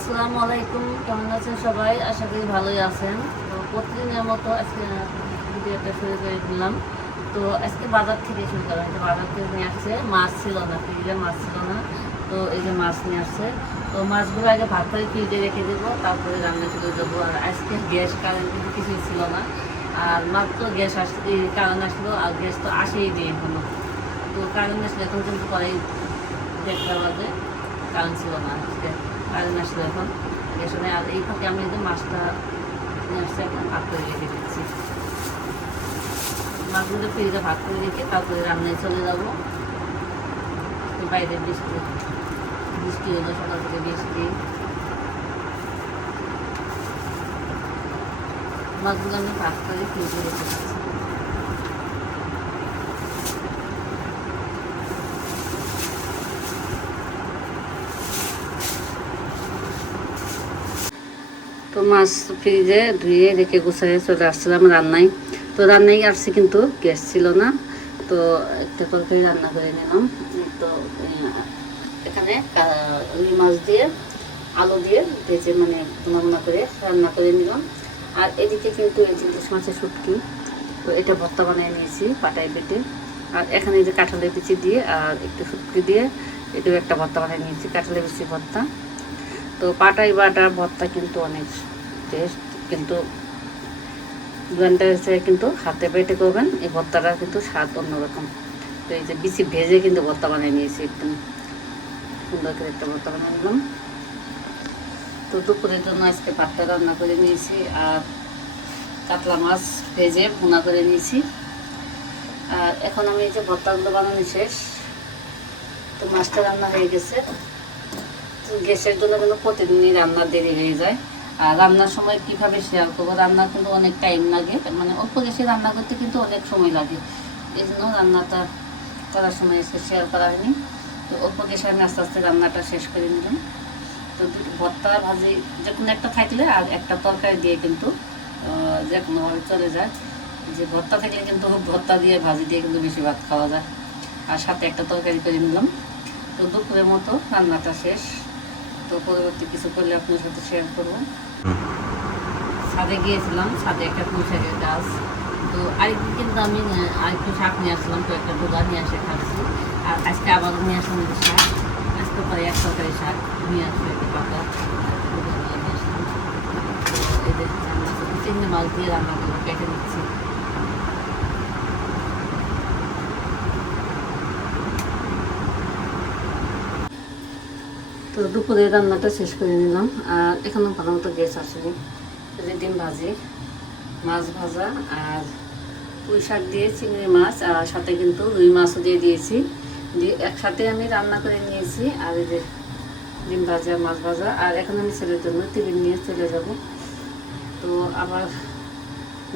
আসসালামু আলাইকুম, কেমন আছেন সবাই? আশা করি ভালোই আছেন। তো প্রতিদিনের মতো আজকে ভিডিওটা শুরু করে দিলাম। তো আজকে বাজার থেকে শুরু করা হয়েছে। বাজার থেকে নিয়ে আসছে, মাছ ছিল না, ফ্রিজে মাছ ছিল না। তো এই যে মাছ নিয়ে আসছে। তো মাছগুলো আগে ভাত করে ফ্রিজে রেখে দেবো, তারপরে রান্না শুরু দেবো। আর আজকে গ্যাস কারেন্ট কিন্তু কিছুই ছিল না। আর মাত্র গ্যাস আসতে কারেন্ট আসলো, আর গ্যাস তো আসেই দিয়ে এখনো। তো কারেন্ট আসলে এখন কিন্তু পরেই 1:30 বাজে, কারেন্ট ছিল না আজকে। কারেন্ট আসলো এখন গ্যাস নেই। আর এই ফাঁকে আমি একদম মাছটা নিয়ে আসছি, এখন ভাত করে রেখে দিচ্ছি। মাছগুলো ফ্রিজে ভাত করে রেখে তারপরে রান্নায় চলে যাবো। বাইরে বৃষ্টি বৃষ্টি হলো, সকাল থেকে বৃষ্টি। মাছগুলো আমি ভাত করে ফ্রিজে রেখে দিচ্ছি। তো মাছ ফ্রিজে ধুয়ে রেখে গুছিয়ে চলে আসছিলাম রান্নায়। তো রান্নায় আসছি, কিন্তু গ্যাস ছিল না। তো একটা তরকারি রান্না করে নিলাম। তো এখানে রুই মাছ দিয়ে আলু দিয়ে ভেজে মানে ভুনা করে রান্না করে নিলাম। আর এদিকে কিন্তু এই যে ইলিশ মাছের শুটকি, তো এটা ভর্তা বানিয়ে নিয়েছি পাটায় বেটে। আর এখানে এই যে কাঁঠালের বিচি দিয়ে আর একটু শুটকি দিয়ে এটাও একটা ভর্তা বানিয়ে নিয়েছি, কাঁঠালের বিচি ভর্তা। তো পাটাই বাটা ভর্তা কিন্তু অনেক টেস্ট, কিন্তু ব্লেন্ডারে কিন্তু হাতে বেটে করবেন, এই ভর্তাটা কিন্তু স্বাদ অন্যরকম। তো এই যে বিচি ভেজে কিন্তু ভর্তা বানিয়ে নিয়েছি, একদম সুন্দর করে একটা ভর্তা বানিয়ে নিলাম। তো দুপুরের জন্য আজকে ভাতটা রান্না করে নিয়েছি, আর কাতলা মাছ ভেজে ভুনা করে নিয়েছি। আর এখন আমি এই যে ভর্তাগুলো বানানো শেষ। তো মাছটা রান্না হয়ে গেছে। তো গ্যাসের জন্য কিন্তু প্রতিদিনই রান্নার দেরি হয়ে যায়। আর রান্নার সময় কীভাবে শেয়ার করবো, রান্না কিন্তু অনেক টাইম লাগে, মানে অল্প গ্যাসে রান্না করতে কিন্তু অনেক সময় লাগে। এই জন্য রান্নাটা করার সময় শেয়ার করা হয়নি। তো অল্প গ্যাসে আমি আস্তে আস্তে রান্নাটা শেষ করে নিলাম। তো ভর্তা ভাজি যে কোনো একটা থাকলে আর একটা তরকারি দিয়ে কিন্তু যে কোনোভাবে চলে যায়। যে ভর্তা থাকলে কিন্তু ভর্তা দিয়ে ভাজি দিয়ে কিন্তু বেশি ভাত খাওয়া যায়। আর সাথে একটা তরকারি করে নিলাম। তো দুপুরের মতো রান্নাটা শেষ। তো পরবর্তী কিছু করলে আপনার সাথে শেয়ার করবো। ছাদে গিয়েছিলাম, ছাদে একটা পুঁই শাকের গাছ। তো আরেকদিন কিন্তু আমি আরেকটু শাক নিয়ে আসলাম, তো একটা ডোগা নিয়ে আসে খাচ্ছি। আর আজকে আবার নিয়ে আসলাম শাক। আজকে পরে এক তরকারি শাক নিয়ে আসবো, একটা পাতা নিয়ে আসলাম। তো এই যে চিংড়ি মাছ দিয়ে রান্না করে কেটে নিচ্ছি। তো দুপুরে রান্নাটা শেষ করে নিলাম। আর এখনো ভালো মতো গ্যাস আসেনি। ডিম ভাজি, মাছ ভাজা, আর পুঁই শাক দিয়ে চিংড়ি মাছ, আর সাথে কিন্তু রুই মাছও দিয়ে দিয়েছি, দিয়ে একসাথে আমি রান্না করে নিয়েছি। আর এই যে ডিম ভাজা, মাছ ভাজা। আর এখন আমি ছেলের জন্য টিফিন নিয়ে চলে যাব। তো আবার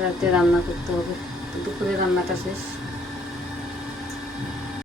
রাতে রান্না করতে হবে। তো দুপুরে রান্নাটা শেষ।